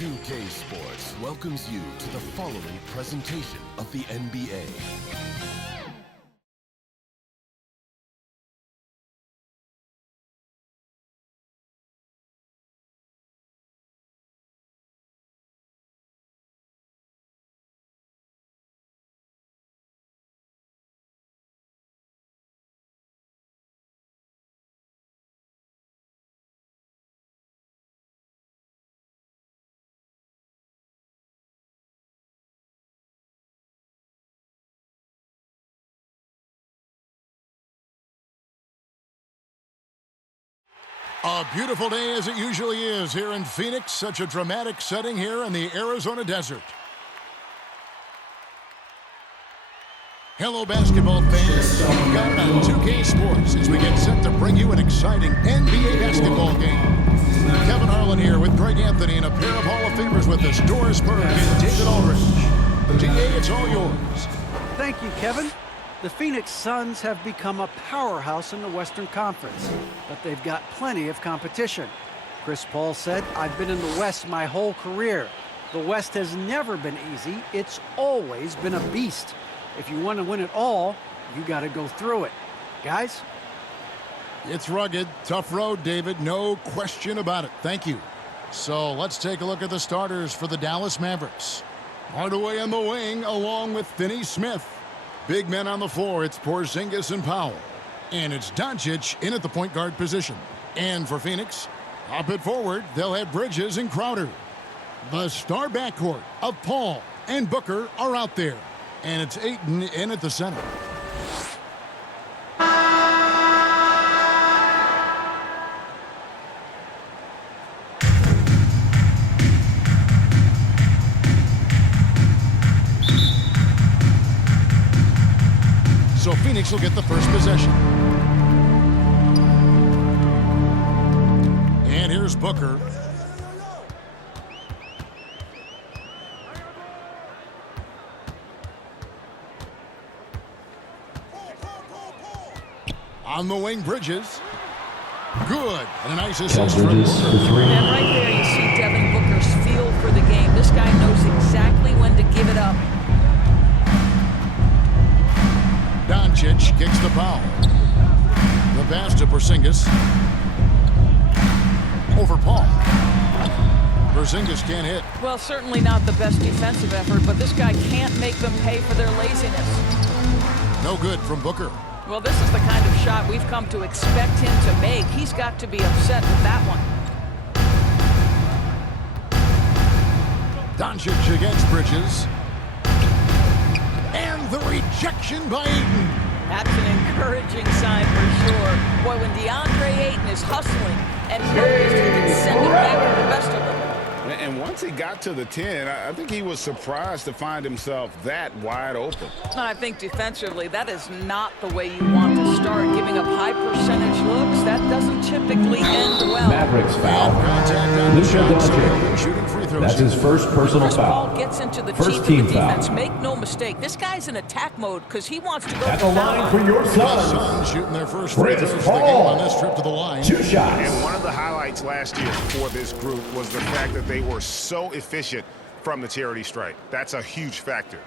2K Sports welcomes you to the following presentation of the NBA. A beautiful day as it usually is here in Phoenix. Such a dramatic setting here in the Arizona desert. Hello, basketball fans. You've got it on 2K Sports as we get set to bring you an exciting NBA basketball game. Kevin Harlan here with Greg Anthony and a pair of Hall of Famers with us, Doris Berg and David Aldridge. DA, it's all yours. Thank you, Kevin. The Phoenix Suns have become a powerhouse in the Western Conference, but they've got plenty of competition. Chris Paul said, "I've been in the West my whole career. The West has never been easy. It's always been a beast. If you want to win it all, you got to go through it." Guys? It's rugged, tough road, David. No question about it. Thank you. So let's take a look at the starters for the Dallas Mavericks. Hardaway on the wing along with Finney Smith. Big men on the floor, it's Porzingis and Powell. And it's Doncic in at the point guard position. And for Phoenix, up at forward, they'll have Bridges and Crowder. The star backcourt of Paul and Booker are out there. And it's Ayton in at the center. So Phoenix will get the first possession. And here's Booker. On the wing, Bridges. Good. And a nice assist from Booker. And right there you see Devin Booker's feel for the game. This guy knows exactly when to give it up. Doncic kicks the foul. The pass to Porzingis. Over Paul. Porzingis can't hit. Well, certainly not the best defensive effort, but this guy can't make them pay for their laziness. No good from Booker. Well, this is the kind of shot we've come to expect him to make. He's got to be upset with that one. Doncic against Bridges. And the rejection by Ayton. That's an encouraging sign for sure. Boy, when DeAndre Ayton is hustling and focused, he can send it back to the best of them. And once he got to the 10, I think he was surprised to find himself that wide open. I think defensively, that is not the way you want to start. Giving up high percentage looks, that doesn't typically end well. Mavericks foul. Luka Doncic. That's his first personal foul. Paul gets into the First teeth of the team defense. foul. Make no mistake, this guy's in attack mode because he wants to go At to the the line for your The Suns. Suns shooting their first free Chris throws of the game Paul. on this trip to the line. 2 shots. And one of the highlights last year for this group was the fact that they were so efficient from the charity stripe. That's a huge factor.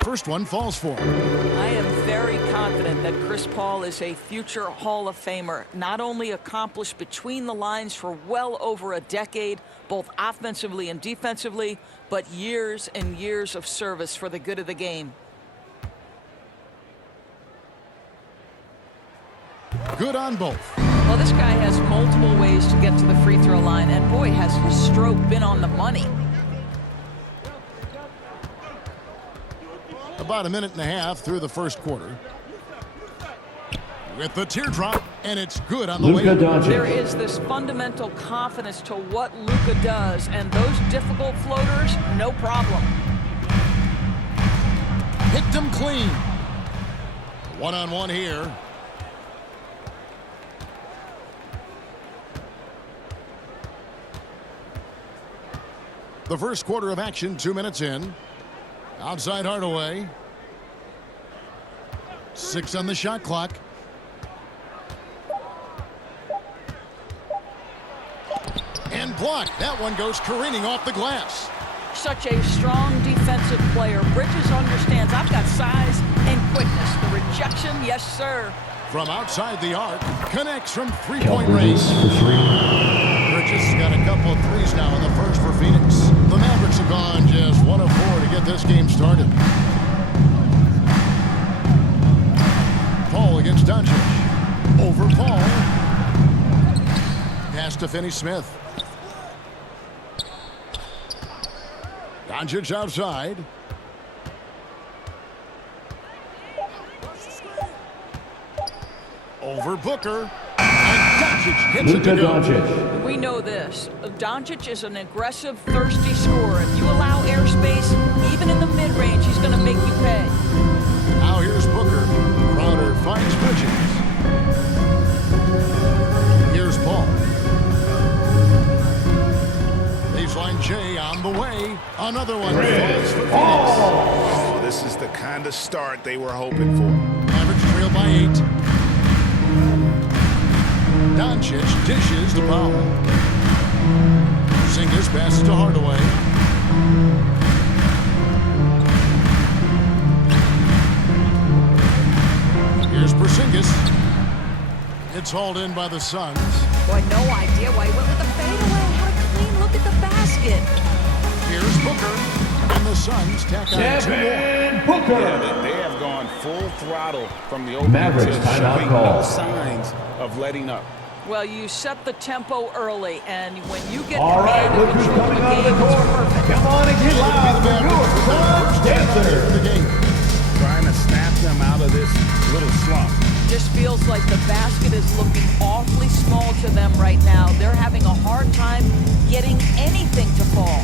First one falls for him. I am very confident that Chris Paul is a future Hall of Famer, not only accomplished between the lines for well over a decade, both offensively and defensively, but years and years of service for the good of the game. Good on both. Well, this guy has multiple ways to get to the free throw line, and boy, has his stroke been on the money. About a minute and a half through the first quarter. With the teardrop, and it's good on the way. There is this fundamental confidence to what Luka does, and those difficult floaters, no problem. Picked him clean. One-on-one here. The first quarter of action, 2 minutes in. Outside Hardaway. 6 on the shot clock. And blocked. That one goes careening off the glass. Such a strong defensive player. Bridges understands I've got size and quickness. The rejection, yes, sir. From outside the arc, connects from three-point range. Bridges got a couple of threes now in the first for Phoenix. The Mavericks have gone just 1 of 4 to get this game started. Paul against Doncic. Over Paul. Pass to Finney-Smith. Doncic outside. Over Booker. And Doncic hits it to go. We know this. Doncic is an aggressive, thirsty scorer. If you allow airspace, even in the mid-range, he's going to make you pay. Now here's Booker. Crowder finds Bridges. Here's Paul. Baseline J on the way. Another one falls for Phoenix. Oh, this is the kind of start they were hoping for. Mavericks trail by 8. Doncic dishes to Powell. Porzingis passes to Hardaway. Here's Porzingis. It's hauled in by the Suns. Boy, no idea why he went with the fadeaway. What a clean look at the basket. Here's Booker. And the Suns tack on 2 more. Yeah, they have gone full throttle from the opening Mavericks tip, timeout showing call. no signs of letting up. Well, you set the tempo early, and when you get All right, command look and who's control of coming the on the game, it's court. perfect. Come on and get loud for your Suns dancer. The game. Trying to snap them out of this little slump. Just feels like the basket is looking awfully small to them right now. They're having a hard time getting anything to fall.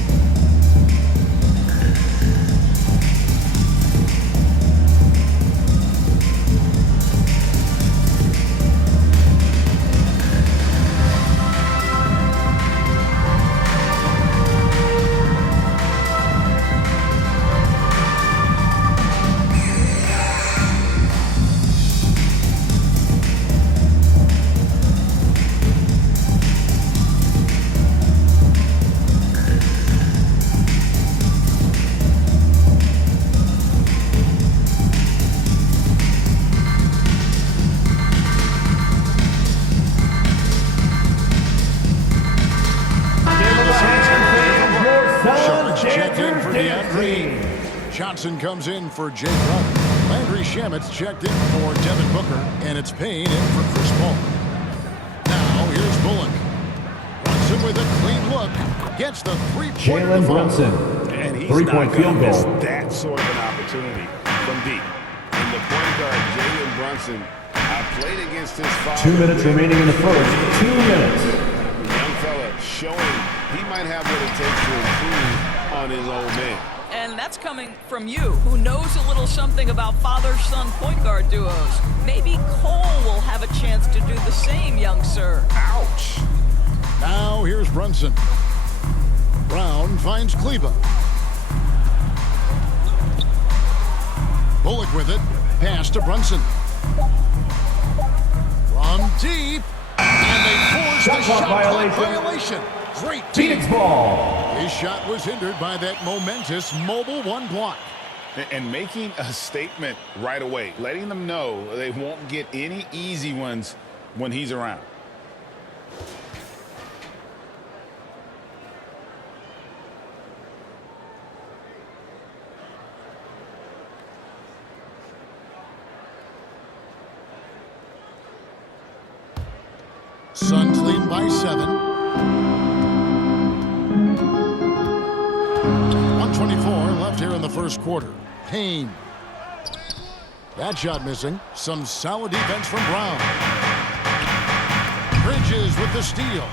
Johnson comes in for Jay Crowder. Landry Shamit's checked in for Devin Booker, and it's Payne in for Chris Paul. Now here's Bullock. Brunson with a clean look. Gets the three-pointer. Jalen Brunson. And he's Three-point not field going to miss goal. that sort of an opportunity from deep. And the point guard, Jalen Brunson, played against his father. 2 minutes remaining in the first. 2 minutes. Young fella showing he might have what it takes to improve on his old man. And that's coming from you, who knows a little something about father-son point guard duos. Maybe Cole will have a chance to do the same, young sir. Ouch. Now here's Brunson. Brown finds Kleba. Bullock with it. Pass to Brunson. From deep. And they force the shot clock violation. Great Phoenix ball. His shot was hindered by that momentous mobile one block. And making a statement right away, letting them know they won't get any easy ones when he's around. Suns lead by 7. 1:24 left here in the first quarter. Payne That shot missing. Some solid defense from Brown. Bridges with the steal.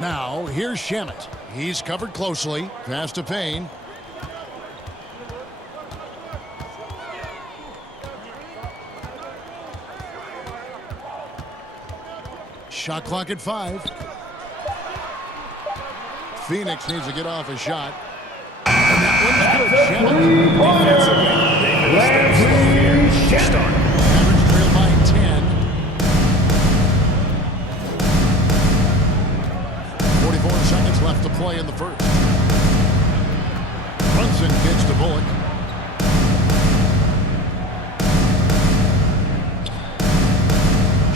Now, here's Shamet. He's covered closely. Pass to Payne. Shot clock at 5. Phoenix needs to get off a shot. And that one's good. Shamet. Defensively, they've been a step slow here to start. Mavericks trail by 10. 44 seconds left to play in the first. Brunson gets to Bullock.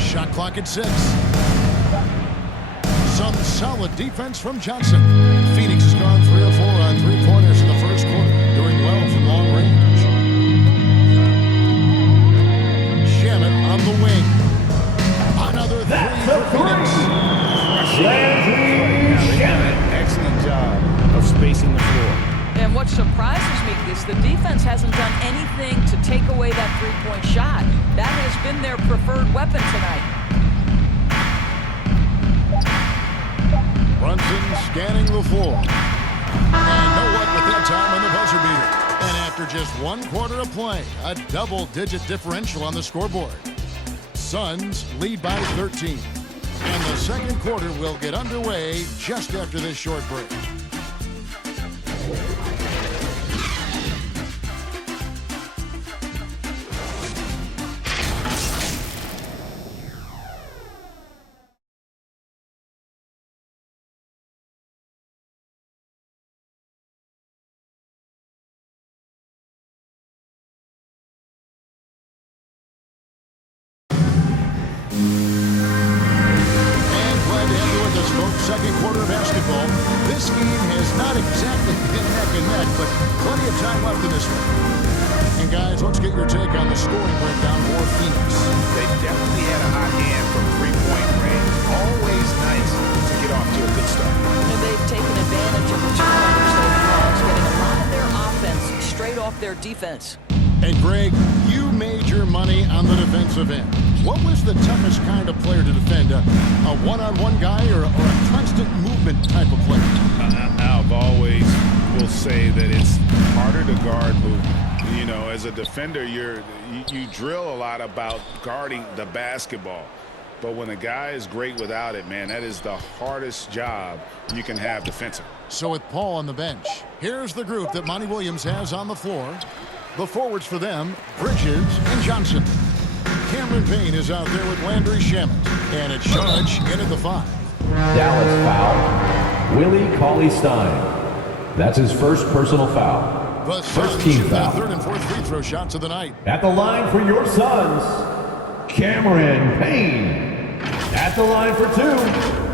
Shot clock at 6. Some solid defense from Johnson. Phoenix has gone 3 of 4 on 3-pointers in the first quarter, doing well from long range. Shamet on the wing. Another 3 for Phoenix. Excellent job of spacing the floor. And what surprises me is the defense hasn't done anything to take away that three-point shot. That has been their preferred weapon tonight. Brunson scanning the floor. And no luck with that time on the buzzer beater. And after just 1 quarter of play, a double-digit differential on the scoreboard. Suns lead by 13. And the second quarter will get underway just after this short break. Second quarter basketball. This game has not exactly been neck and neck, but plenty of time left in this one. And guys, let's get your take on the scoring breakdown for Phoenix. They definitely had a hot hand from three-point range. Always nice to get off to a good start. And they've taken advantage of the turnovers they've caused, getting a lot of their offense straight off their defense. And Greg, you made your money on the defensive end. What was the toughest kind of player to defend? A one-on-one guy or a constant movement type of player? I've always will say that it's harder to guard movement. You know, as a defender, you drill a lot about guarding the basketball. But when a guy is great without it, man, that is the hardest job you can have defensively. So with Paul on the bench, here's the group that Monty Williams has on the floor. The forwards for them, Bridges and Johnson. Cameron Payne is out there with Landry Shamet. And it's Judge in at the 5. Dallas foul. Willie Cauley-Stein. That's his first personal foul. The First Suns team shoot their foul. third and fourth free throw shots of the night. At the line for your Suns, Cameron Payne. At the line for 2.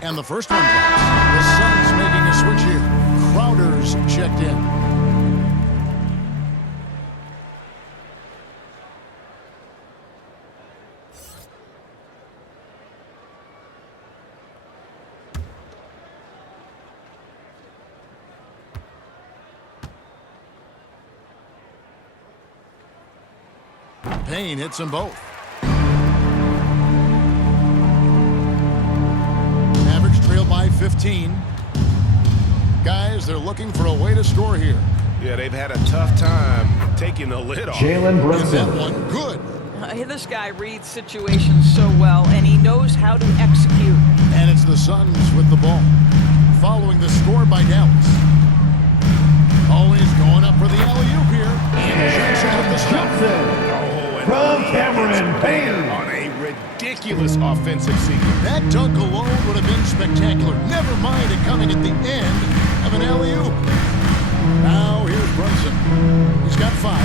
And the first one drops. The Suns making a switch here. Crowder's checked in. Payne hits them both. By 15. Guys, they're looking for a way to score here. Yeah, they've had a tough time taking the lid off. Jalen Brunson. That one good. This guy reads situations so well, and he knows how to execute. And it's the Suns with the ball. Following the score by Dallas. Always going up for the alley-oop here. And Johnson with the stop. From Cameron Payne. On a ridiculous offensive sequence. That dunk alone would have been spectacular. Never mind it coming at the end of an alley-oop. Now here's Brunson. He's got 5.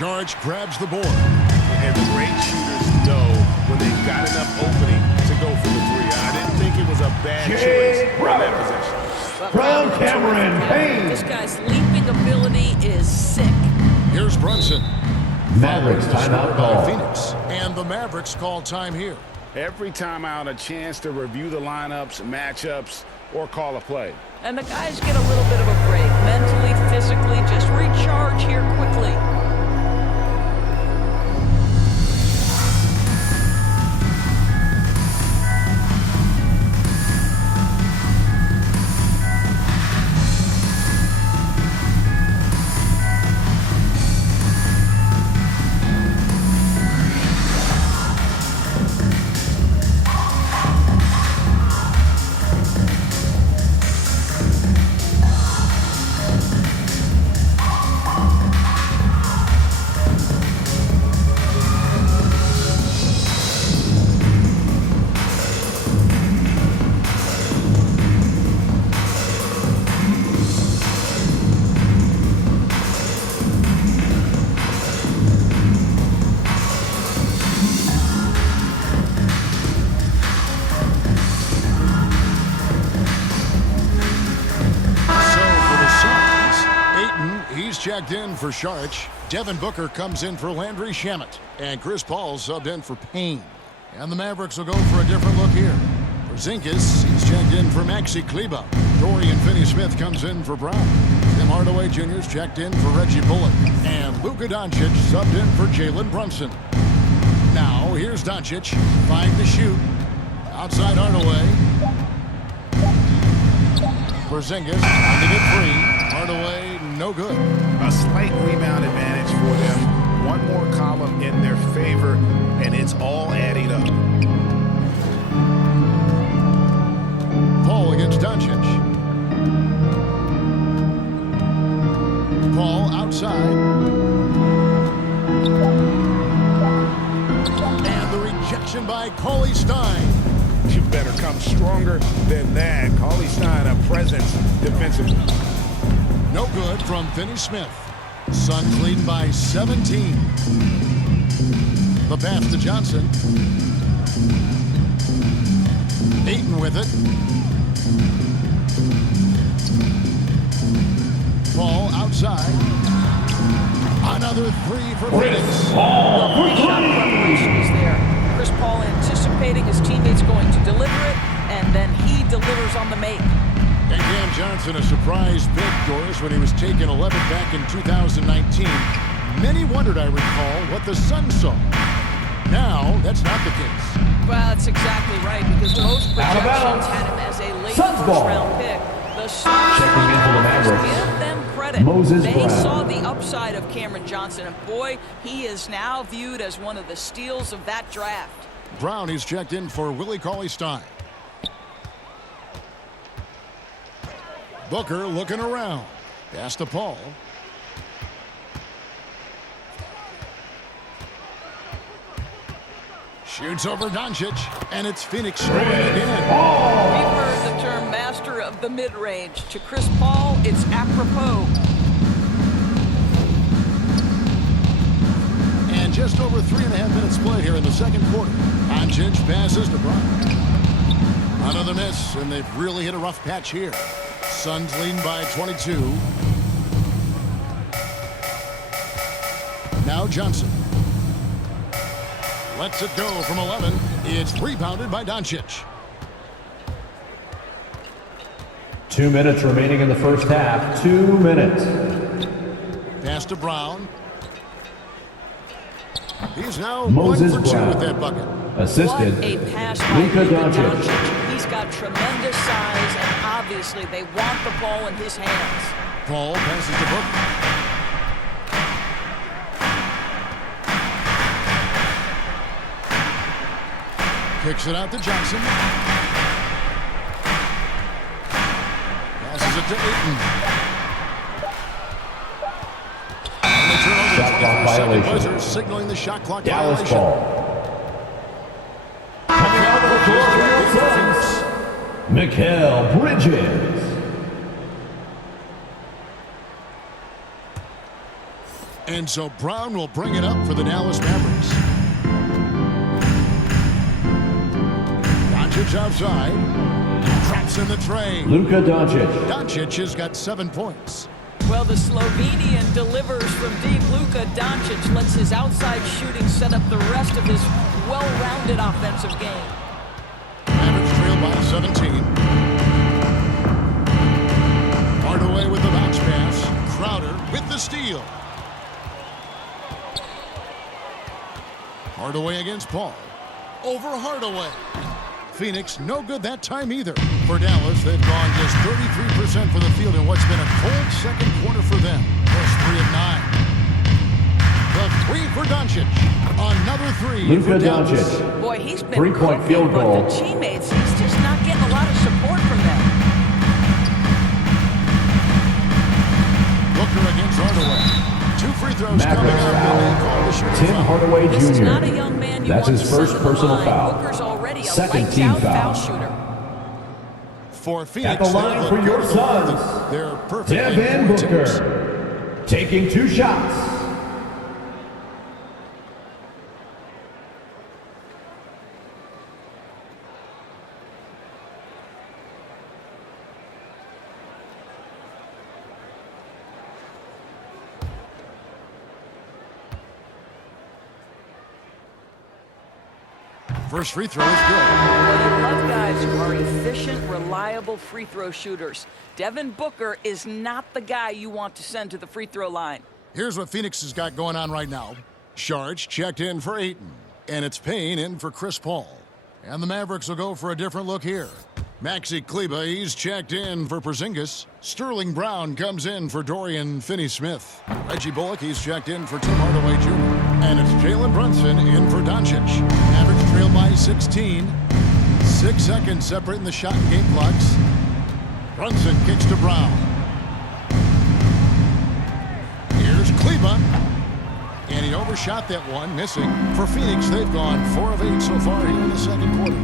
Sharge grabs the board. And the great shooters know when they've got enough opening to go for the three. I didn't think it was a bad choice on that possession. From Cameron Payne. This guy's leaping ability is sick. Here's Brunson. Mavericks timeout By call. Phoenix. And the Mavericks call time here. Every time out, a chance to review the lineups, matchups, or call a play. And the guys get a little bit of a break. Mentally, physically, just recharge here quickly. Checked in for Sharch. Devin Booker comes in for Landry Shamet. And Chris Paul subbed in for Payne. And the Mavericks will go for a different look here. For Zinkas, he's checked in for Maxi Kleber. Dorian Finney-Smith comes in for Brown. Tim Hardaway Jr.'s checked in for Reggie Bullock. And Luka Doncic subbed in for Jalen Brunson. Now, here's Doncic. 5 to shoot. Outside Hardaway. For Zingas, trying to get free. Hardaway, no good. A slight rebound advantage for them. One more column in their favor, and it's all adding up. Paul against Doncic. Paul outside. And the rejection by Cauley Stein. You better come stronger than that. Cauley Stein, a presence defensively. No good from Finney-Smith. Suns leading by 17. The pass to Johnson. Ayton with it. Paul outside. Another three for Phoenix. Great shot preparation is there. Chris Paul anticipating his teammates going to deliver it, and then he delivers on the make. And Cam Johnson, a surprise pick, Doris, when he was taken 11 back in 2019. Many wondered, I recall, what the Suns saw. Now, that's not the case. Well, that's exactly right, because most projections had him as a late first-round pick. The Suns Checking in for the Mavericks. give them credit. Moses they Brown. saw the upside of Cameron Johnson, and boy, he is now viewed as one of the steals of that draft. Brown, he's checked in for Willie Cauley-Stein. Booker looking around. Pass to Paul. Shoots over Doncic, and it's Phoenix scoring again. We've heard the term master of the mid-range. To Chris Paul, it's apropos. And just over 3.5 minutes played here in the second quarter. Doncic passes to Brown. Another miss, and they've really hit a rough patch here. Suns leading by 22. Now Johnson. Lets it go from 11. It's rebounded by Doncic. 2 minutes remaining in the first half. 2 minutes. Pass to Brown. He's now Moses 1 for 2 Brown. with that bucket. Assisted. What a pass by Luka Luka Doncic. Doncic. He's got tremendous size, and obviously they want the ball in his hands. Paul passes to Booker. Kicks it out to Johnson. Passes it to Ayton. And they turn over Shot clock the 22nd violation. buzzer, signaling the shot clock Dallas violation. ball. Coming out of the court for the Suns, Mikal Bridges. And so Brown will bring it up for the Dallas Mavericks. Doncic outside. Traps in the tray. Luka Doncic. Doncic has got 7 points. Well, the Slovenian delivers from deep. Luka Doncic lets his outside shooting set up the rest of his well-rounded offensive game. Mavericks trail by 17. Hardaway with the bounce pass. Crowder with the steal. Hardaway against Paul. Over Hardaway. Phoenix, no good that time either. For Dallas, they've gone just 33% for the field in what's been a cold second quarter for them. Plus 3 of 9. The three for Doncic. Another three Luka for Dallas. Doncic. Boy, he's been Three-point cooking, field goal. but the teammates, he's just not getting a lot of support from them. Booker against Hardaway. 2 free throws coming Mavericks up. foul. Tim Hardaway This is not a Jr. young man you That's want his to first send to the personal line. foul. Booker's already a Second team lights-out foul foul. shooter. For Phoenix, At the line they for look your good. Suns, They're perfect in Devin four attempts. Booker. Taking 2 shots. First free throw is good. Well, you love guys who are efficient, reliable free throw shooters. Devin Booker is not the guy you want to send to the free throw line. Here's what Phoenix has got going on right now. Sharge checked in for Ayton. And it's Payne in for Chris Paul. And the Mavericks will go for a different look here. Maxi Kleber, he's checked in for Porzingis. Sterling Brown comes in for Dorian Finney-Smith. Reggie Bullock, he's checked in for Tim Hardaway Jr. And it's Jalen Brunson in for Doncic. Mavericks trail by 16. 6 seconds separating the shot and game clocks. Brunson kicks to Brown. Here's Kleber. And he overshot that one, missing. For Phoenix, they've gone 4 of 8 so far here in the second quarter.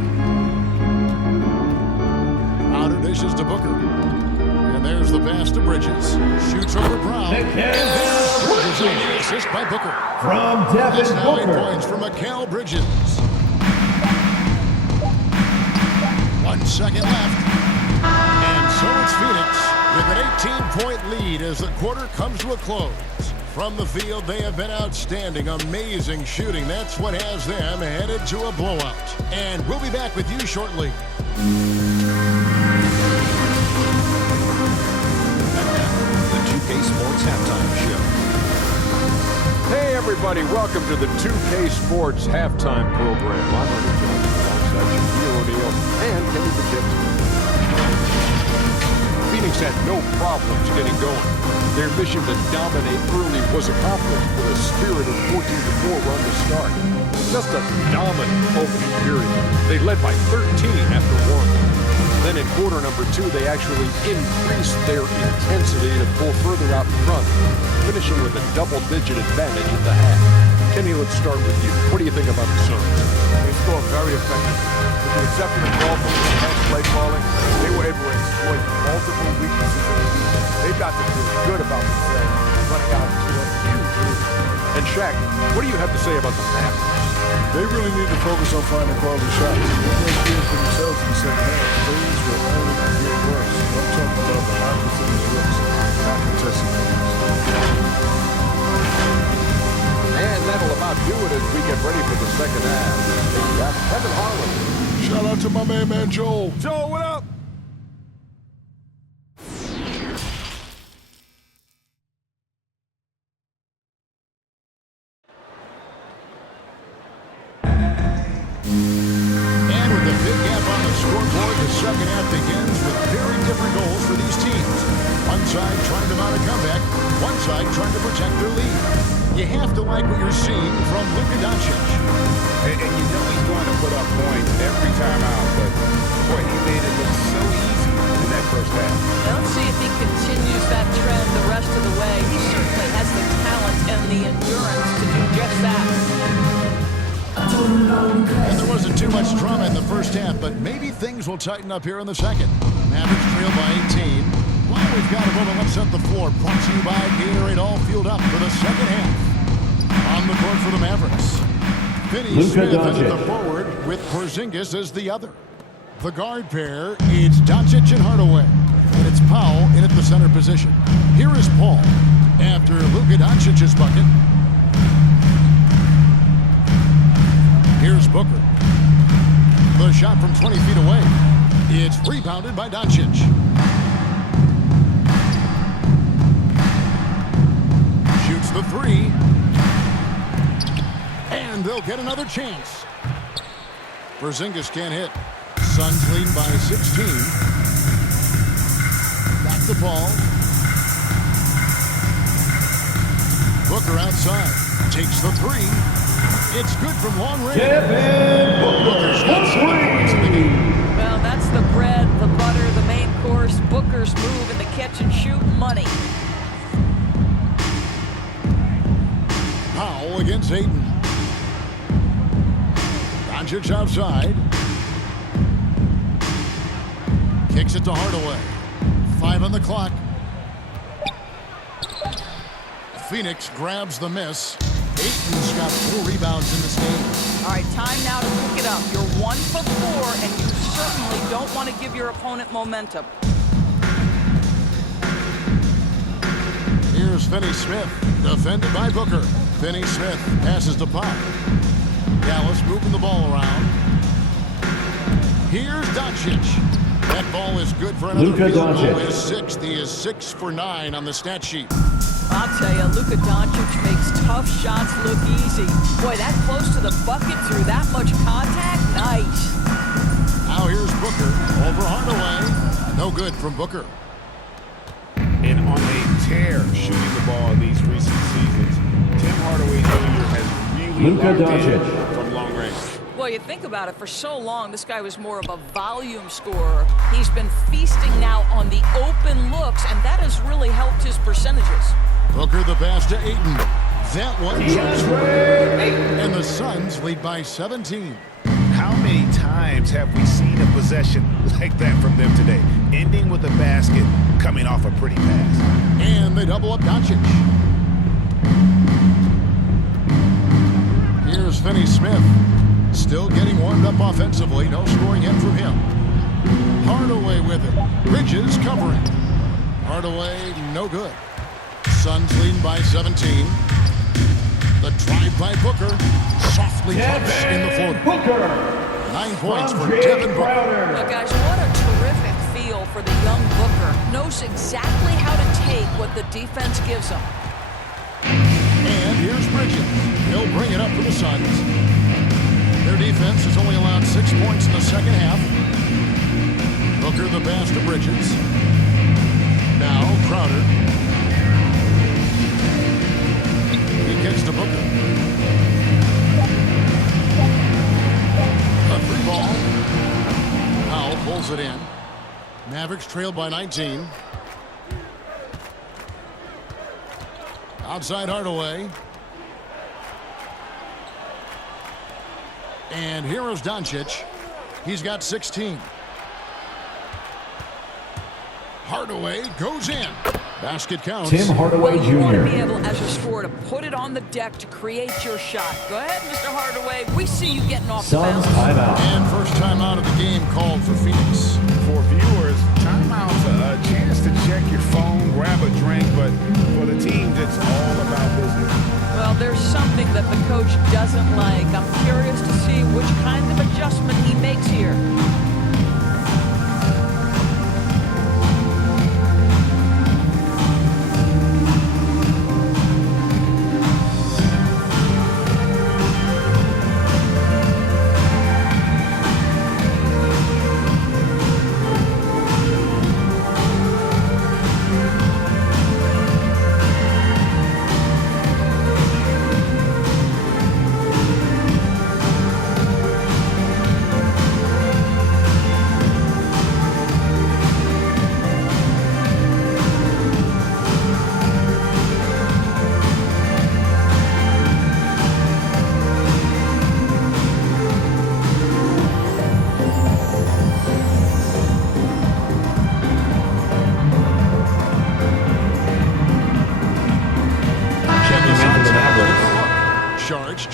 Outer dishes to Booker. And there's the pass to Bridges. Shoots over Brown. And there's Bridges on the assist by Booker. From That's Devin now 8 Booker. points for Mikal Bridges. 1 second left. And so it's Phoenix with an 18-point lead as the quarter comes to a close. From the field, they have been outstanding, amazing shooting. That's what has them headed to a blowout. And we'll be back with you shortly. The 2K Sports Halftime Show. Hey everybody, welcome to the 2K Sports Halftime Program. I'm Ernie Johnson alongside Shaquille O'Neal and Kenny the Jet. Phoenix had no problems getting going. Their mission to dominate early was accomplished with a spirited 14-4 run to start. Just a dominant opening period. They led by 13 after 1. Then in quarter number 2, they actually increased their intensity to pull further out in front, finishing with a double-digit advantage at the half. Kenny, let's start with you. What do you think about the Suns? They scored very effectively. With the exception of ball from the next play calling, they were able to exploit multiple weaknesses in the defense. They've got to feel good about themselves running out to a huge lead. And Shaq, what do you have to say about the Mavericks? They really need to focus on finding quality shots. They made deals for themselves in the second half. Things will only get worse. I'm talking about the high percentage looks, not contested games. And that'll about do it as we get ready for the second half. We've got Kevin Harlan. Shout out to my man Joel. Joe, what up? And with the big gap on the scoreboard, the second half begins with very different goals for these teams. One side trying to mount a comeback, one side trying to protect their lead. You have to like what you're seeing from Luka Doncic. And you know he's going to put up points every time out, but boy, he made it look so easy in that first half. Now, let's see if he continues that trend the rest of the way. He certainly has the talent and the endurance to do just that. And there wasn't too much drama in the first half, but maybe things will tighten up here in the second. Mavericks trail by 18. Well, we've got a moment. Let's set the floor. Brought to you by Gatorade, all fueled up for the second half. On the court for the Mavericks. Finney Luka Smith Doncic. into the forward with Porzingis as the other. The guard pair, it's Doncic and Hardaway. And it's Powell in at the center position. Here is Paul after Luka Doncic's bucket. Here's Booker. The shot from 20 feet away. It's rebounded by Doncic. Shoots the three. And they'll get another chance. Porzingis can't hit. Suns lead by 16. Back the ball. Booker outside. Takes the three. It's good from long range. Booker's got 7 points in the game. Well, that's the bread, the butter, the main course. Booker's move in the catch and shoot money. Powell against Ayton. Doncic outside. Kicks it to Hardaway. 5 on the clock. Phoenix grabs the miss. Ayton's got 4 rebounds in this game. All right, time now to pick it up. You're 1 for 4, and you certainly don't want to give your opponent momentum. Here's Finney Smith, defended by Booker. Finney Smith passes to Pop. Dallas moving the ball around. Here's Doncic. That ball is good for another Luka field goal. Doncic. His 6th. He is 6 for 9 on the stat sheet. I'll tell you, Luka Doncic makes tough shots look easy. Boy, that close to the bucket through that much contact, nice. Now here's Booker over Hardaway. No good from Booker. And on a tear shooting the ball in these recent seasons, Tim Hardaway Jr. has really Luka locked in Doncic. from long range. Well, you think about it, for so long, this guy was more of a volume scorer. He's been feasting now on the open looks, and that has really helped his percentages. Booker the pass to Ayton. That one jumps and the Suns lead by 17. How many times have we seen a possession like that from them today? Ending with a basket, coming off a pretty pass. And they double up Doncic. Here's Finney Smith. Still getting warmed up offensively. No scoring yet from him. Hardaway with it. Bridges covering. Hardaway, no good. Suns leading by 17. The drive by Booker. Softly drops in the floater. Booker. 9 points for From Devin Booker. Crowder. Look, guys, what a terrific feel for the young Booker. Knows exactly how to take what the defense gives him. And here's Bridges. He'll bring it up for the Suns. Their defense has only allowed 6 points in the second half. Booker the pass to Bridges. Now Crowder. He kicks to Booker. A free ball. Powell pulls it in. Mavericks trailed by 19. Outside Hardaway. And here is Doncic. He's got 16. Hardaway goes in. Basket counts. Tim Hardaway You want to be Jr. able, as a scorer, to put it on the deck to create your shot. Go ahead, Mr. Hardaway. We see you getting off the Suns bounce. timeout. And first time out of the game called for Phoenix. For viewers, timeout's a chance to check your phone, grab a drink, but for the teams, it's all about business. Well, there's something that the coach doesn't like. I'm curious to see which kind of adjustment he makes here.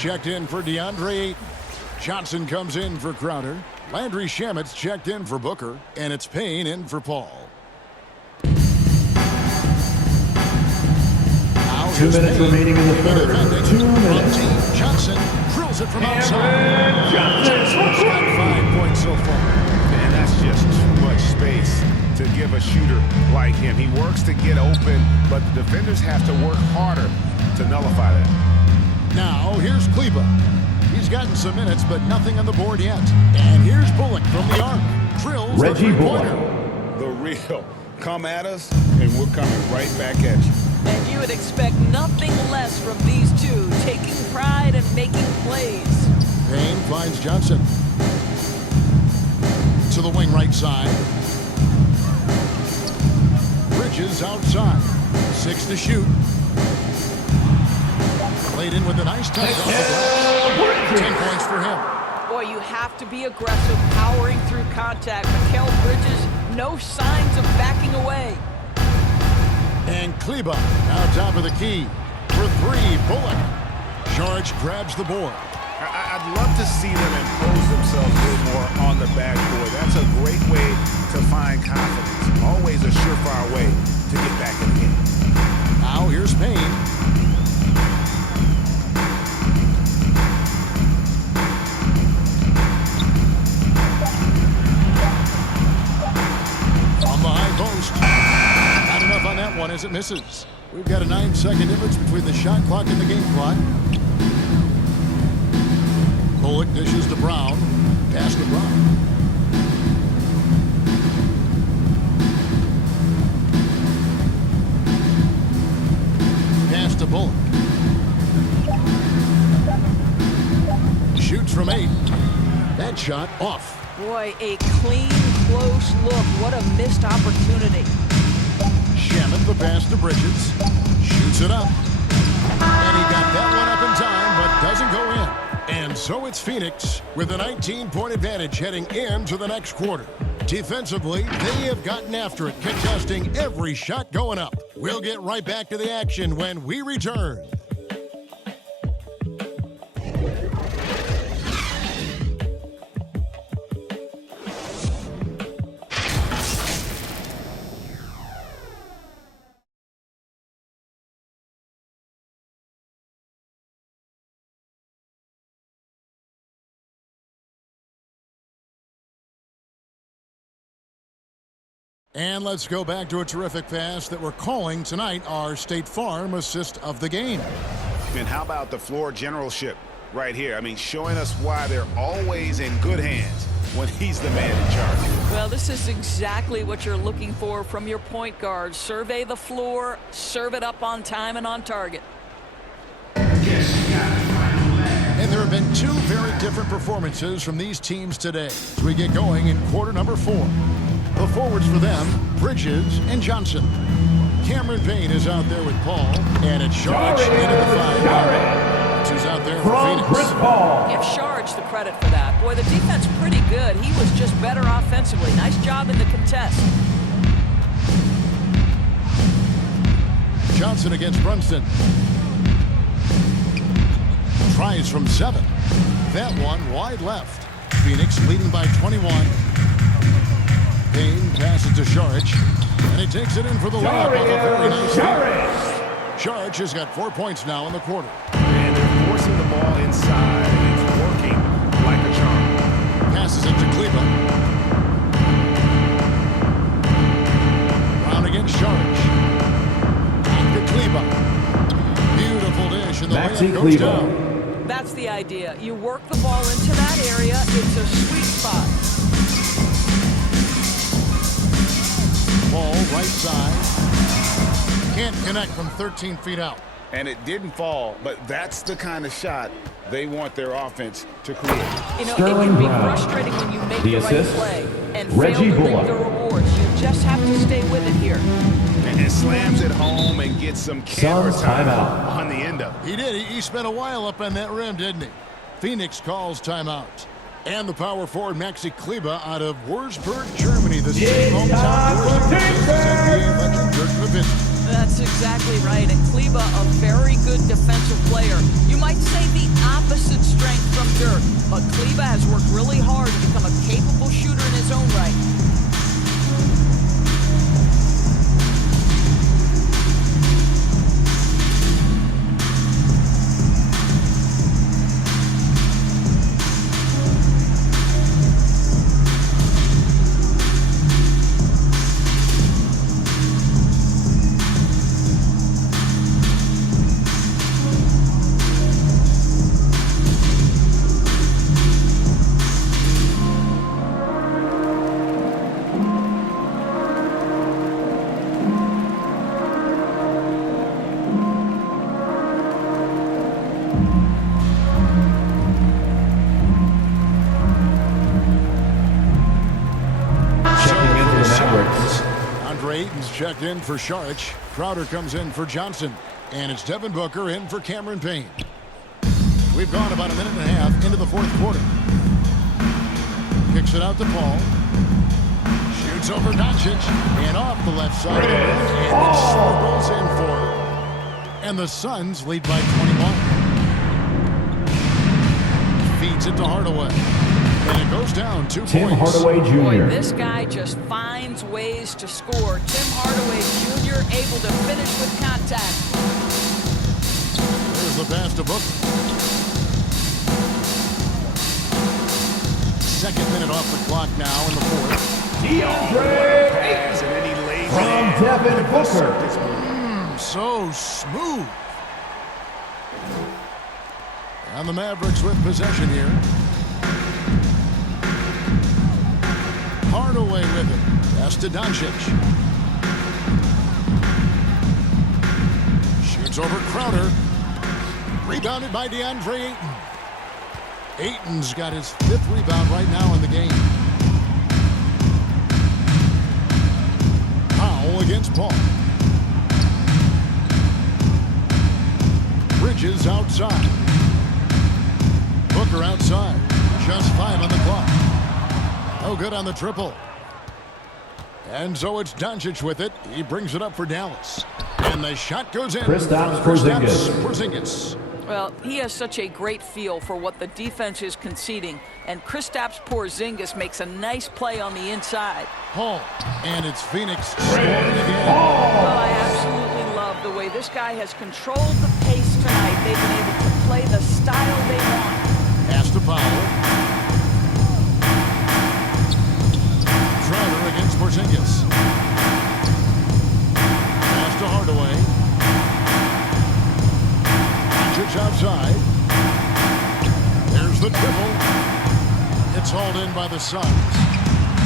checked in for DeAndre Ayton. Johnson comes in for Crowder. Landry Shamit's checked in for Booker. And it's Payne in for Paul. 2 minutes remaining in the third. 2 minutes. Johnson drills it from outside. Johnson's got 5 points so far. Man, that's just too much space to give a shooter like him. He works to get open, but the defenders have to work harder to nullify that. Now, here's Kleba. He's gotten some minutes, but nothing on the board yet. And here's Bullock from the arc. Drills the Reggie three-pointer. The real. Come at us, and we're coming right back at you. And you would expect nothing less from these two, taking pride and making plays. Payne finds Johnson. To the wing right side. Bridges outside. 6 to shoot. Played in with a nice touch off the glass. 10 points for him. Boy, you have to be aggressive, powering through contact. Mikal Bridges, no signs of backing away. And Kleba now top of the key for 3. Bullock. George grabs the board. I'd love to see them impose themselves a little more on the backboard. That's a great way to find confidence. Always a surefire way to get back in the game. Now here's Payne. On the high post. Not enough on that one as it misses. We've got a 9-second difference between the shot clock and the game clock. Bullock dishes to Brown. Pass to Brown. Pass to Bullock. Shoots from 8. That shot off. Boy, a clean, close look. What a missed opportunity. Shamet the pass to Bridges. Shoots it up. And he got that one up in time, but doesn't go in. And so it's Phoenix with a 19-point advantage heading into the next quarter. Defensively, they have gotten after it, contesting every shot going up. We'll get right back to the action when we return. And let's go back to a terrific pass that we're calling tonight our State Farm assist of the game. And how about the floor generalship right here? I mean, showing us why they're always in good hands when he's the man in charge. Well, this is exactly what you're looking for from your point guard. Survey the floor, serve it up on time and on target. And there have been 2 very different performances from these teams today as we get going in quarter number 4. The forwards for them, Bridges and Johnson. Cameron Payne is out there with Paul, and it's Sharge into the 5. Who's out there for Phoenix. Give Sharge the credit for that. Boy, the defense pretty good. He was just better offensively. Nice job in the contest. Johnson against Brunson. Tries from 7. That one wide left. Phoenix leading by 21. Payne passes to Sharge, and he takes it in for the layup off a very nice Sharge has got 4 points now in the quarter. And they're forcing the ball inside, and it's working like a charm. Passes it to Kleba. Brown against Sharge. Back to Kleba. Beautiful dish, and the layup goes down. That's the idea. You work the ball into that area. It's a sweet spot. Ball right side. Can't connect from 13 feet out. And it didn't fall, but that's the kind of shot they want their offense to create. You know, Sterling it can be Brown. frustrating when you make The the right assist, play and Reggie fail to reap Bullock. the rewards. You just have to stay with it here. And slams it home and gets some camera Suns time timeout. on the end of it. He did. He spent a while up on that rim, didn't he? Phoenix calls timeout. And the power forward, Maxi Kleba, out of Würzburg, Germany. The same hometown Würzburg as NBA legend Dirk Nowitzki. That's exactly right. And Kleba, a very good defensive player. You might say the opposite strength from Dirk, but Kleba has worked really hard to become a capable shooter in his own right. Checked in for Saric. Crowder comes in for Johnson. And it's Devin Booker in for Cameron Payne. We've gone about a minute and a half into the fourth quarter. Kicks it out to Paul. Shoots over Doncic. And off the left side of the rim. And it swirls in for him. And the Suns lead by 21. Feeds it to Hardaway. And it goes down 2 Tim points. Hardaway Jr. Boy, this guy just finds ways to score. Tim Hardaway Jr. able to finish with contact. There's the pass to Booker. Second minute off the clock now in the fourth. DeAndre from Devin Booker. So smooth. And the Mavericks with possession here. Hardaway with it. Pass to Doncic. Shoots over Crowder. Rebounded by DeAndre Ayton. Ayton's got his 5th rebound right now in the game. Powell against Paul. Bridges outside. Booker outside. Just 5 on the clock. No good on the triple. And so it's Doncic with it. He brings it up for Dallas. And the shot goes in. Kristaps Porzingis. Well, he has such a great feel for what the defense is conceding. And Kristaps Porzingis makes a nice play on the inside. Paul. And it's Phoenix scoring again. Well, I absolutely love the way this guy has controlled the pace tonight. They've been able to play the style they want. Pass to Powell. Crowder against Porzingis. Pass to Hardaway. Doncic outside. There's the dribble. It's hauled in by the Suns.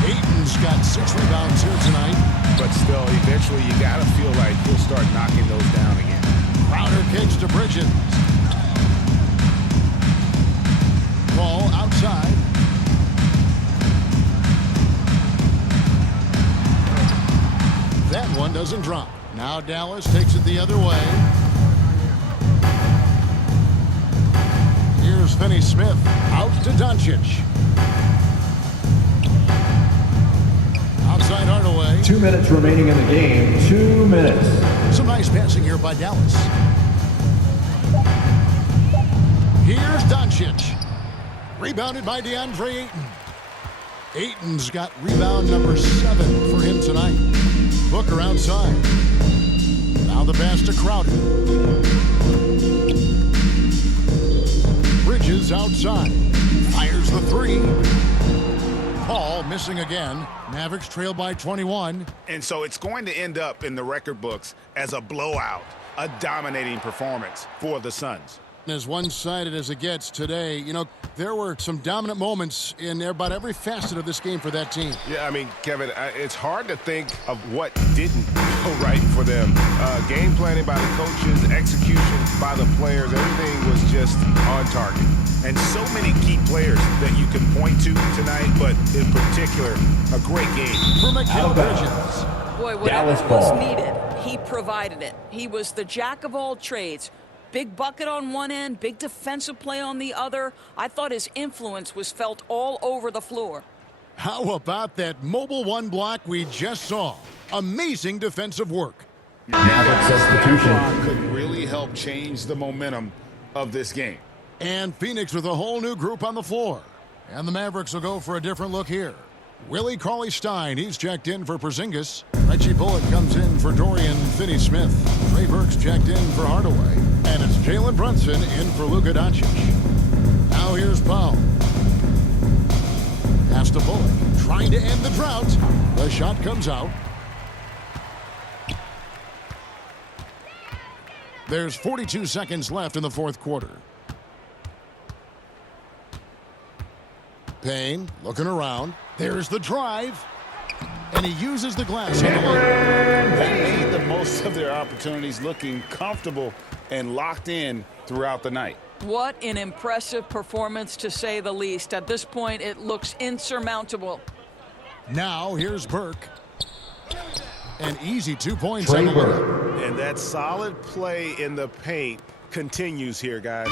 Ayton's got 6 rebounds here tonight. But still, eventually you got to feel like he'll start knocking those down again. Crowder kicks to Bridges. Ball outside. That one doesn't drop. Now Dallas takes it the other way. Here's Finney-Smith out to Doncic. Outside Hardaway. 2 minutes remaining in the game. 2 minutes. Some nice passing here by Dallas. Here's Doncic. Rebounded by DeAndre Ayton. Ayton's got rebound number 7 for him tonight. Booker outside. Now the pass to Crowder. Bridges outside. Fires the 3. Paul missing again. Mavericks trail by 21. And so it's going to end up in the record books as a blowout, a dominating performance for the Suns. As one-sided as it gets today, you know, there were some dominant moments in about every facet of this game for that team. Yeah, I mean, Kevin, it's hard to think of what didn't go right for them. Game planning by the coaches, execution by the players, everything was just on target. And so many key players that you can point to tonight, but in particular, a great game. For Mikal Bridges. Boy, whatever was needed, he provided it. He was the jack of all trades. Big bucket on one end, big defensive play on the other. I thought his influence was felt all over the floor. How about that mobile 1 block we just saw? Amazing defensive work. Maverick substitution. Could really help change the momentum of this game. And Phoenix with a whole new group on the floor. And the Mavericks will go for a different look here. Willie Cauley-Stein, he's checked in for Porzingis. Reggie Bullock comes in for Dorian Finney-Smith. Trey Burke's checked in for Hardaway. And it's Jalen Brunson in for Luka Doncic. Now here's Powell. Pass to Bullock, trying to end the drought. The shot comes out. There's 42 seconds left in the fourth quarter. Payne looking around. There's the drive. And he uses the glass. They made the most of their opportunities, looking comfortable and locked in throughout the night. What an impressive performance, to say the least. At this point, it looks insurmountable. Now here's Burke. An easy 2 points. Trey Burke. And that solid play in the paint continues here, guys.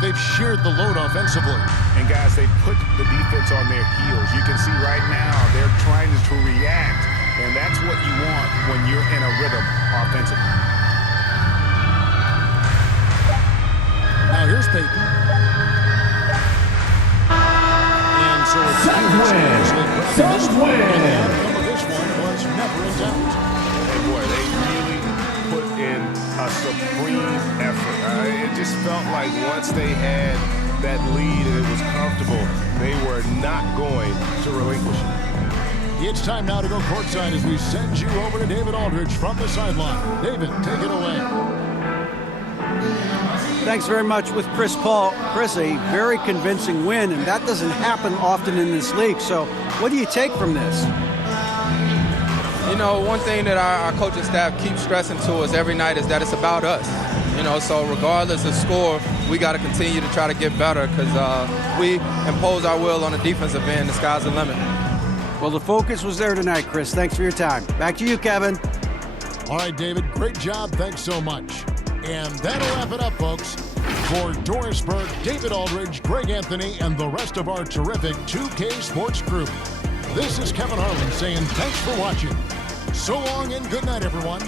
They've sheared the load offensively. And guys, they put the defense on their heels. You can see right now they're trying to react, and that's what you want when you're in a rhythm offensively. Now here's Payton. And so it's Suns win. And the outcome of this one was never in doubt. And boy, they really put in a supreme effort. It just felt like once they had that lead and it was comfortable, they were not going to relinquish it. It's time now to go courtside as we send you over to David Aldridge from the sideline. David, take it away. Thanks very much with Chris Paul. Chris, a very convincing win, and that doesn't happen often in this league. So what do you take from this? You know, one thing that our coaching staff keeps stressing to us every night is that it's about us. You know, so regardless of score, we got to continue to try to get better because we impose our will on the defensive end. The sky's the limit. Well, the focus was there tonight, Chris. Thanks for your time. Back to you, Kevin. All right, David, great job. Thanks so much. And that'll wrap it up, folks. For Doris Burke, David Aldridge, Greg Anthony, and the rest of our terrific 2K Sports group, this is Kevin Harlan saying thanks for watching. So long and good night, everyone.